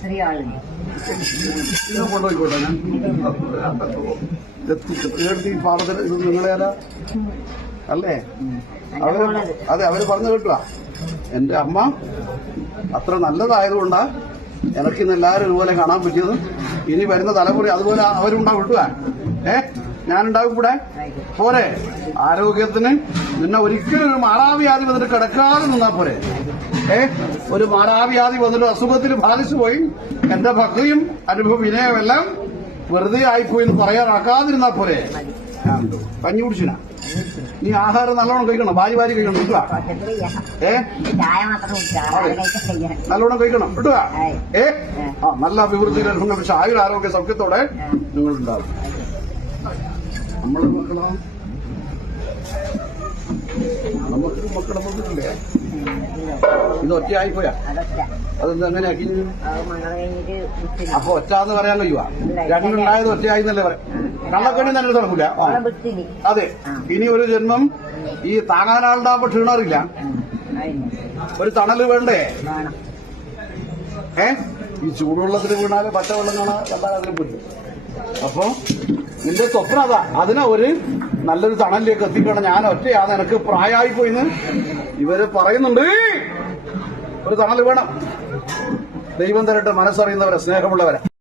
ചെറിയ ആളുണ്ട് ഇത് കൊണ്ടുപോയിക്കോട്ടെ ഞാൻ എത്തി. ഈ പാടത്തിന് ഇത് നിങ്ങളേതാ അല്ലേ? അവർ അതെ അവർ പറഞ്ഞു കേട്ടുക എന്റെ അമ്മ അത്ര നല്ലതായതുകൊണ്ടാ എനിക്ക് ഇന്ന് എല്ലാവരും ഇതുപോലെ കാണാൻ പറ്റിയത്. ഇനി വരുന്ന തലമുറ അതുപോലെ അവരുണ്ടാവും കിട്ടുക ഏ? ഞാനുണ്ടാവും കൂടെ പോരെ. ആരോഗ്യത്തിന് നിന്നെ ഒരിക്കലും ഒരു മാറാവ്യാധി വന്നിട്ട് കിടക്കാതെ നിന്നാ പോരെ. ഏ? ഒരു മാറാവ്യാധി വന്നിട്ട് അസുഖത്തിൽ ബാധിച്ചു പോയി. എന്റെ ഭക്തിയും അനുഭവ വിനയമെല്ലാം വെറുതെ ആയിപ്പോയി എന്ന് പറയാറാക്കാതിരുന്നാ പോരെ. പഞ്ഞു കഞ്ഞി കുടിച്ചിനാ? നീ ആഹാരം നല്ലോണം കഴിക്കണം? ഭാര്യ ഭാര്യ കഴിക്കണം? കിട്ടുക ഏ. നല്ലോണം കഴിക്കണം. കിട്ടുക. ഏ? ആ നല്ല ആയുർ ആരോഗ്യ സൗഖ്യത്തോടെ നിങ്ങളുണ്ടാവും. നമ്മളെ മക്കളാ. നമുക്ക് മക്കളെ പോയിട്ടില്ലേ ഇത് ഒറ്റ ആയിപ്പോയാ അതെന്താ അങ്ങനെയാക്കി? ആക്കി അപ്പൊ ഒറ്റ എന്ന് പറയാൻ കഴിയുവാ രണ്ടുണ്ടായത് ഒറ്റയായി എന്നല്ലേ പറയാം. കള്ളക്കണ്ണി തന്നെ തുടങ്ങൂല. അതെ. ഇനി ഒരു ജന്മം ഈ താങ്ങാനാളുണ്ടാകുമ്പോ ക്ഷീണറില്ല ഒരു തണൽ വേണ്ടേ? ഏഹ് ഏ? ഈ ചൂടുവെള്ളത്തിൽ വീണാൽ പച്ചവെള്ളം കാണാൻ കണ്ടാൽ അതിൽ പോയി അപ്പൊ നിന്റെ സ്വപ്നം അതാ. അതിനെ ഒരു നല്ലൊരു തണലിലേക്ക് എത്തിക്കണം. ഞാൻ ഒറ്റയാണ്. എനിക്ക് പ്രായമായി പോയിന്ന്. ഇവർ പറയുന്നുണ്ട് ഒരു തണൽ വേണം. ദൈവം തരട്ടെ മനസ്സറിയുന്നവരെ സ്നേഹമുള്ളവരെ.